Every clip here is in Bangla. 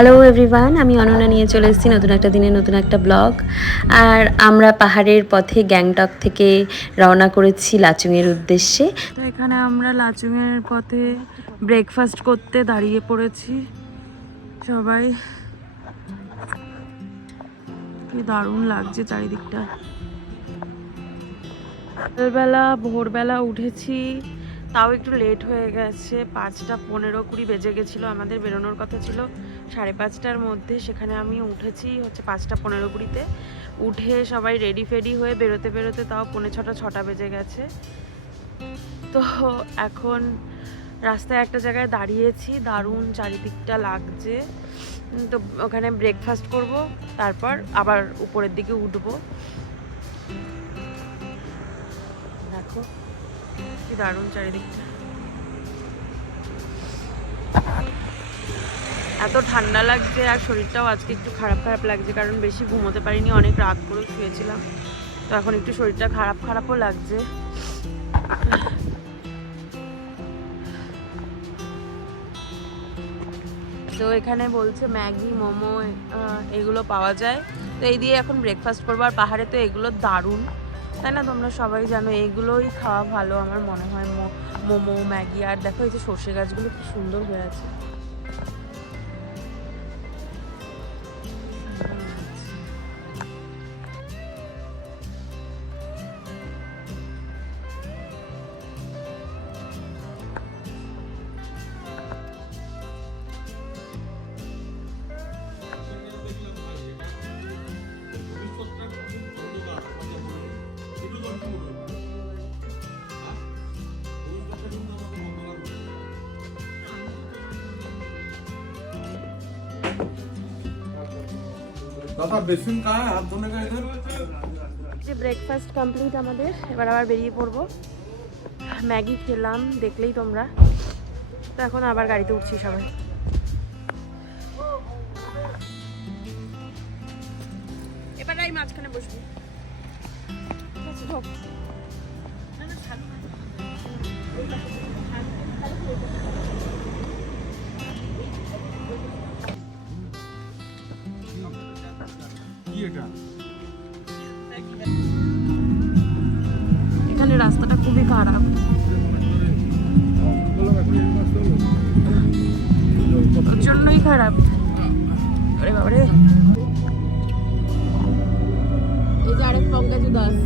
হ্যালো এভরিওয়ান, আমি অনন্যা নিয়ে চলে এসেছি নতুন একটা দিনে নতুন একটা ব্লগ। আর আমরা পাহাড়ের পথে গ্যাংটক থেকে রওনা করেছি লাচুংয়ের উদ্দেশ্যে। তো এখানে আমরা লাচুংয়ের পথে ব্রেকফাস্ট করতে দাঁড়িয়ে পড়েছি সবাই। কি দারুণ লাগছে চারিদিকটা। সকালবেলা ভোরবেলা উঠেছি, তাও একটু লেট হয়ে গেছে। 5টা 15-20 বেজে গেছিলো। আমাদের বেরোনোর কথা ছিল 5:30টার মধ্যে। সেখানে আমি উঠেছি হচ্ছে 5টা 15-20-তে। উঠে সবাই রেডি ফেডি হয়ে বেরোতে বেরোতে তাও 5:45-6টা বেজে গেছে। তো এখন রাস্তায় একটা জায়গায় দাঁড়িয়েছি, দারুণ চারিদিকটা লাগছে। তো ওখানে ব্রেকফাস্ট করব, তারপর আবার উপরের দিকে উঠবো। দেখো কি দারুণ চারিদিকটা। এত ঠান্ডা লাগছে আর শরীরটাও আজকে একটু খারাপ খারাপ লাগছে, কারণ বেশি ঘুমোতে পারিনি, অনেক রাত করে শুয়েছিলাম। তো এখন একটু শরীরটা খারাপ খারাপও লাগছে। তো এখানে বলছে ম্যাগি, মোমো এগুলো পাওয়া যায়। তো এই দিয়ে এখন ব্রেকফাস্ট করবো। আর পাহাড়ে তো এগুলো দারুণ, তাই না? তোমরা সবাই জানো এগুলোই খাওয়া ভালো আমার মনে হয়, মোমো, ম্যাগি। আর দেখো এই যে সর্ষে গাছগুলো কি সুন্দর হয়ে আছে। যে ব্রেকফাস্ট কমপ্লিট আমাদের, এবার আবার বেরিয়ে পড়বো। ম্যাগি খেলাম, দেখলেই তোমরা। তো এখন আবার গাড়িতে উঠছি সবাই। এবার এই মাঝখানে বসবো। এখানে রাস্তাটা খুবই খারাপ, ওর জন্যই খারাপ। আরে বাবারে, এই যে আরেক পঙ্কজ দাস।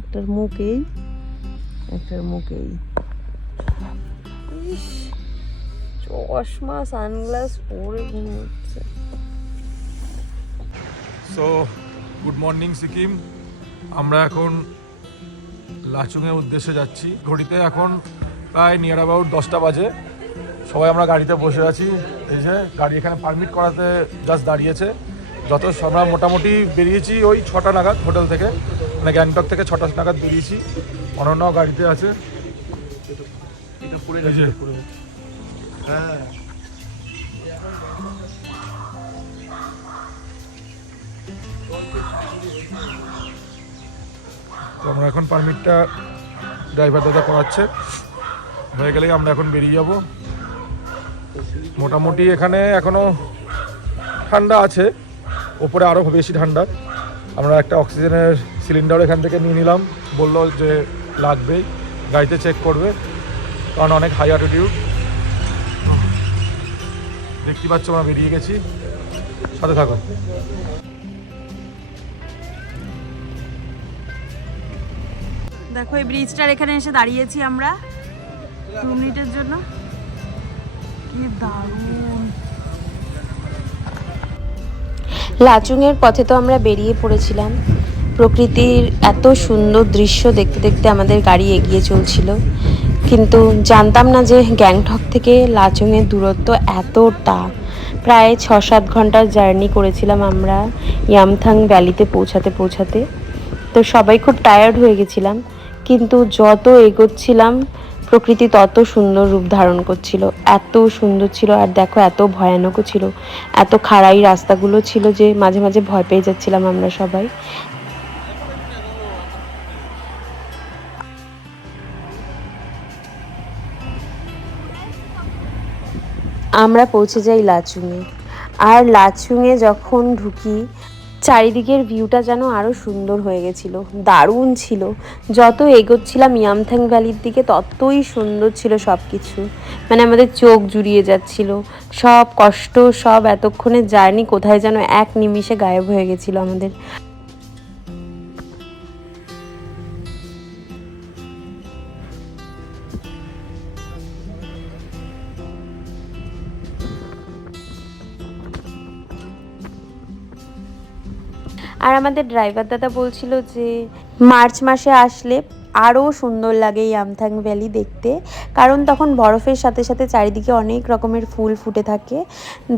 একটার মুখ এই, একটার মুখ এই। চশমা সানগ্লাস পরে ঘুমোচ্ছে। So good morning Sikkim. আমরা এখন লাচুংয়ের উদ্দেশ্যে যাচ্ছি। ঘড়িতে এখন প্রায় নিয়ার অ্যাবাউট 10টা বাজে। সবাই আমরা গাড়িতে বসে আছি। এই যে গাড়ি এখানে পারমিট করাতে জাস্ট দাঁড়িয়েছে। যত আমরা মোটামুটি বেরিয়েছি ওই 6টা নাগাদ হোটেল থেকে, মানে গ্যাংটক থেকে 6টা নাগাদ বেরিয়েছি। অনন্যাও গাড়িতে আছে। হ্যাঁ, তো আমরা এখন পারমিটটা ড্রাইভার দাদা করাচ্ছে, হয়ে গেলেই আমরা এখন বেরিয়ে যাব। মোটামুটি এখানে এখনও ঠান্ডা আছে, ওপরে আরও বেশি ঠান্ডা। আমরা একটা অক্সিজেনের সিলিন্ডার এখান থেকে নিয়ে নিলাম, বললো যে লাগবেই, গাড়িতে চেক করবে, কারণ অনেক হাই অ্যাটিটিউড। দেখতে পাচ্ছ আমরা বেরিয়ে গেছি, সাথে থাকো। দেখো এই ব্রিজটার এখানে এসে দাঁড়িয়েছি আমরা 2 মিনিটের জন্য। কি দারুণ। লাচুংয়ের পথে তো আমরা বেরিয়ে পড়েছিলাম। প্রকৃতির এত সুন্দর দৃশ্য দেখতে দেখতে আমাদের গাড়ি এগিয়ে চলছিল, কিন্তু জানতাম না যে গ্যাংটক থেকে লাচুংয়ের দূরত্ব এতটা। প্রায় 6-7 ঘন্টার জার্নি করেছিলাম আমরা ইয়ামথাং ভ্যালিতে পৌঁছাতে। তো সবাই খুব টায়ার্ড হয়ে গেছিলাম, কিন্তু যত এগোচ্ছিলাম প্রকৃতি তত সুন্দর রূপ ধারণ করছিল, এত সুন্দর ছিল। আর দেখো এত ভয়ানকও ছিল, এত খাড়াই রাস্তাগুলো ছিল যে মাঝে মাঝে ভয় পেয়ে যাচ্ছিলাম আমরা সবাই। আমরা পৌঁছে যাই লাচুংয়ে। আর লাচুংয়ে যখন ঢুকি চারিদিকের ভিউটা যেন আরও সুন্দর হয়ে গেছিলো, দারুণ ছিল। যত এগোচ্ছিলাম ইয়ামথাং ভ্যালির দিকে ততই সুন্দর ছিল সব কিছু, মানে আমাদের চোখ জুড়িয়ে যাচ্ছিল। সব কষ্ট, সব এতক্ষণের জার্নি কোথায় যেন এক নিমিষে গায়েব হয়ে গেছিলো আমাদের। আর আমাদের ড্রাইভার দাদা বলছিল যে মার্চ মাসে আসলে আরও সুন্দর লাগে ইয়ামথাং ভ্যালি দেখতে, কারণ তখন বরফের সাথে সাথে চারিদিকে অনেক রকমের ফুল ফুটে থাকে।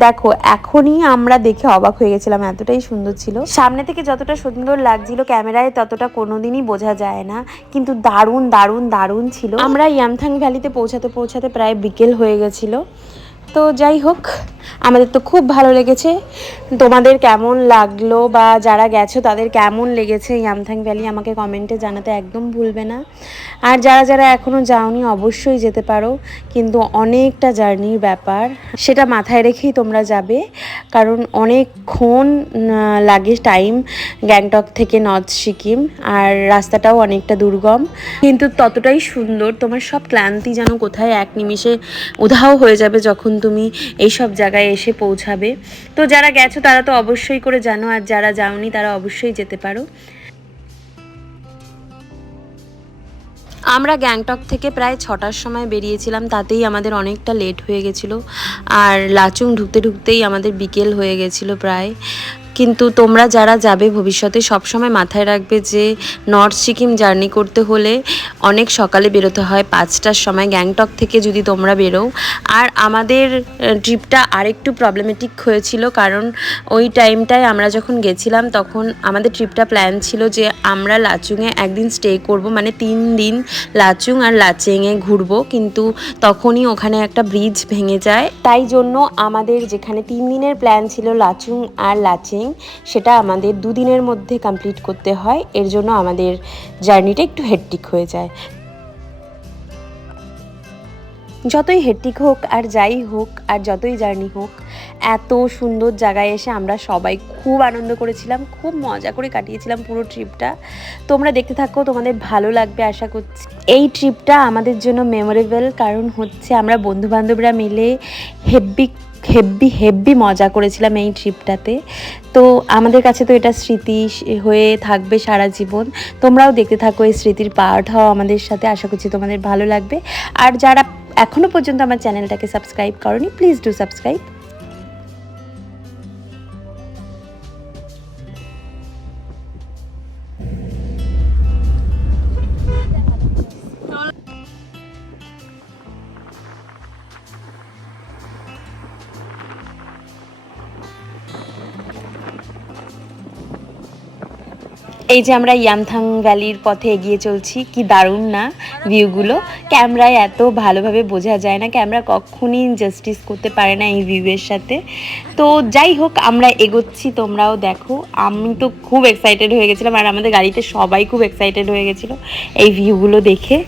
দেখো এখনই আমরা দেখে অবাক হয়ে গেছিলাম, এতটাই সুন্দর ছিল। সামনে থেকে যতটা সুন্দর লাগছিল ক্যামেরায় ততটা কোনোদিনই বোঝা যায় না, কিন্তু দারুণ দারুণ দারুণ ছিল। আমরা ইয়ামথাং ভ্যালিতে পৌঁছাতে পৌঁছাতে প্রায় বিকেল হয়ে গেছিলো। তো যাই হোক, আমাদের তো খুব ভালো লেগেছে। তোমাদের কেমন লাগলো বা যারা গেছো তাদের কেমন লেগেছে ইয়ামথাং ভ্যালি আমাকে কমেন্টে জানাতে একদম ভুলবে না। আর যারা যারা এখনও যাওনি অবশ্যই যেতে পারো, কিন্তু অনেকটা জার্নির ব্যাপার, সেটা মাথায় রেখেই তোমরা যাবে, কারণ অনেকক্ষণ লাগে টাইম গ্যাংটক থেকে নর্থ সিকিম। আর রাস্তাটাও অনেকটা দুর্গম, কিন্তু ততটাই সুন্দর। তোমার সব ক্লান্তি যেন কোথায় এক নিমিষে উধাও হয়ে যাবে যখন তুমি এইসব জায়গায় এসে পৌঁছাবে। তো যারা গেছো তারা তো অবশ্যই করে জানো, আর যারা যাওনি তারা অবশ্যই যেতে পারো। আমরা গ্যাংটক থেকে প্রায় 6টার সময় বেরিয়েছিলাম, তাতেই আমাদের অনেকটা লেট হয়ে গেছিলো। আর লাচুং ঢুকতে ঢুকতেই আমাদের বিকেল হয়ে গেছিলো প্রায়। কিন্তু তোমরা যারা যাবে ভবিষ্যতে সবসময় মাথায় রাখবে যে নর্থ সিকিম জার্নি করতে হলে অনেক সকালে বেরোতে হয়, 5টার সময় গ্যাংটক থেকে যদি তোমরা বেরো। আর আমাদের ট্রিপটা আরেকটু প্রবলেমেটিক হয়েছিল, কারণ ওই টাইমটায় আমরা যখন গেছিলাম তখন আমাদের ট্রিপটা প্ল্যান ছিল যে আমরা লাচুংয়ে একদিন স্টে করব, মানে 3 দিন লাচুং আর লাচেংয়ে ঘুরবো। কিন্তু তখনই ওখানে একটা ব্রিজ ভেঙে যায়, তাই জন্য আমাদের যেখানে 3 দিনের প্ল্যান ছিল লাচুং আর লাচেং, সেটা আমাদের 2 দিনের মধ্যে কমপ্লিট করতে হয়। এর জন্য আমাদের জার্নিটা একটু হেক্টিক হয়ে যায়। যতই হেক্টিক হোক আর যাই হোক আর যতই জার্নি হোক, এত সুন্দর জায়গায় এসে আমরা সবাই খুব আনন্দ করেছিলাম, খুব মজা করে কাটিয়েছিলাম পুরো ট্রিপটা। তোমরা দেখতে থাকো, তোমাদের ভালো লাগবে আশা করছি। এই ট্রিপটা আমাদের জন্য মেমোরেবল, কারণ হচ্ছে আমরা বন্ধুবান্ধবরা মিলে হেব্বি হেব্বি হেব্বি মজা করেছিলাম এই ট্রিপটাতে। তো আমাদের কাছে তো এটা স্মৃতি হয়ে থাকবে সারা জীবন। তোমরাও দেখতে থাকো, এই স্মৃতির পার্ট হও আমাদের সাথে। আশা করছি তোমাদের ভালো লাগবে। আর যারা এখনও পর্যন্ত আমার চ্যানেলটাকে সাবস্ক্রাইব করোনি, প্লিজ ডু সাবস্ক্রাইব। এই যে আমরা ইয়ামথাং ভ্যালির পথে এগিয়ে চলছি, কি দারুণ না ভিউগুলো। ক্যামেরায় এত ভালোভাবে বোঝা যায় না, ক্যামেরা কখনই জাস্টিস করতে পারে না এই ভিউয়ের সাথে। তো যাই হোক, আমরা এগোচ্ছি, তোমরাও দেখো। আমি তো খুব এক্সাইটেড হয়ে গেছিলাম, আর আমাদের গাড়িতে সবাই খুব এক্সাইটেড হয়ে গেছিলো এই ভিউগুলো দেখে।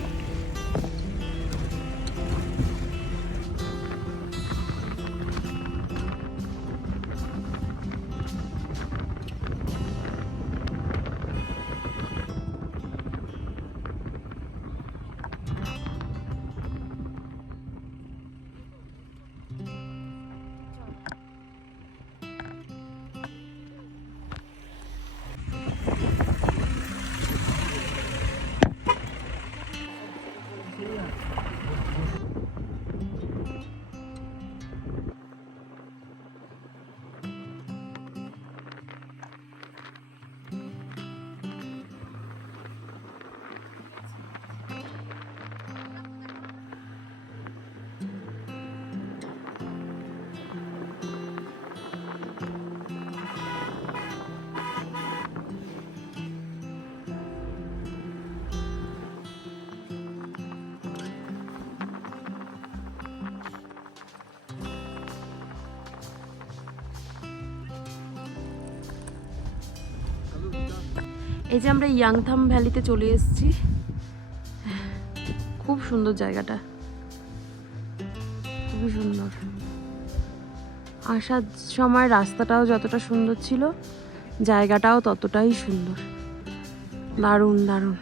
এই যে আমরা ইয়াংথাম ভ্যালিতে চলে এসেছি, খুব সুন্দর জায়গাটা, খুবই সুন্দর। আসার সময় রাস্তাটাও যতটা সুন্দর ছিল, জায়গাটাও ততটাই সুন্দর, দারুণ দারুণ।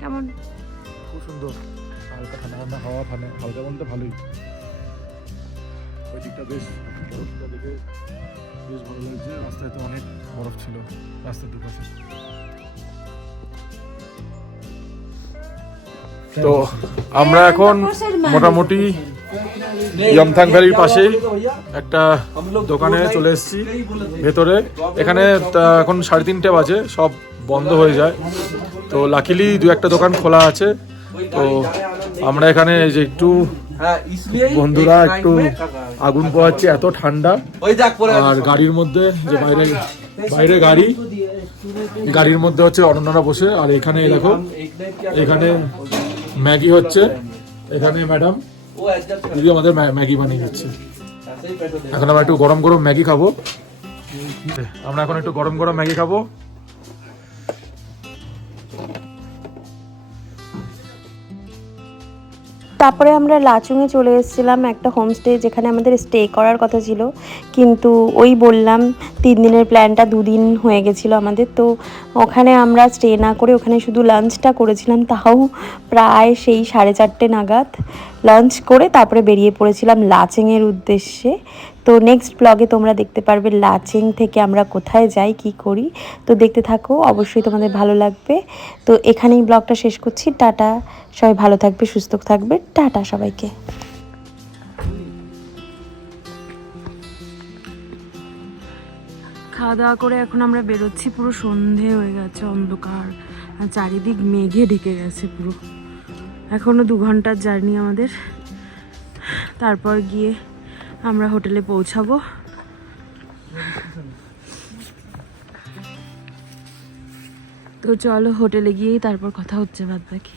কেমন? খুব সুন্দর, হালকা ঠান্ডা ঠান্ডা হাওয়া, হালকা বলতে ভালোই। ওই দিকটা বেশ বরফটা দেখে বেশ ভালো লাগছে। রাস্তায় তো অনেক বরফ ছিল রাস্তার দুপাশে। তো আমরা এখন মোটামুটি ইয়ামথাং ভ্যালির পাশেই একটা দোকানে চলে এসেছি ভেতরে। এখানে এখন 3:30 বাজে, সব বন্ধ হয়ে যায়। তো লাকিলি 2-1টা দোকান খোলা আছে। তো আমরা এখানে এই যে একটু বন্ধুরা একটু আগুন পোহাচ্ছে, এত ঠান্ডা। আর গাড়ির মধ্যে যে বাইরে গাড়ির মধ্যে হচ্ছে অনন্যরা বসে। আর এখানে দেখো, এখানে ম্যাগি হচ্ছে, এখানে ম্যাডাম দিদি আমাদের ম্যাগি বানিয়ে দিচ্ছে। এখন আমরা একটু গরম গরম ম্যাগি খাবো। আমরা এখন একটু গরম গরম ম্যাগি খাবো। তারপরে আমরা লাচুংয়ে চলে এসেছিলাম, একটা হোমস্টে যেখানে আমাদের স্টে করার কথা ছিল, কিন্তু ওই বললাম 3 দিনের প্ল্যানটা 2 দিন হয়ে গেছিলো আমাদের। তো ওখানে আমরা স্টে না করে ওখানে শুধু লাঞ্চটা করেছিলাম, তাও প্রায় সেই 4:30 নাগাদ লাঞ্চ করে তারপরে বেরিয়ে পড়েছিলাম লাচেংয়ের উদ্দেশ্যে। তো নেক্সট ব্লগে তোমরা দেখতে পারবে লাচেং থেকে আমরা কোথায় যাই, কি করি। তো দেখতে থাকো, অবশ্যই তোমাদের ভালো লাগবে। তো এখানেই ব্লগটা শেষ করছি। টাটা, সবাই ভালো থাকবে, সুস্থ থাকবে। টাটা সবাইকে। খাওয়া দাওয়া করে এখন আমরা বেরোচ্ছি। পুরো সন্ধে হয়ে গেছে, অন্ধকার, আর চারিদিক মেঘে ঢেকে গেছে পুরো। এখনো 2 ঘন্টার জার্নি আমাদের, তারপর গিয়ে আমরা হোটেলে পৌঁছাবো। তো চলো হোটেলে গিয়েই তারপর কথা হচ্ছে বাদ বাকি।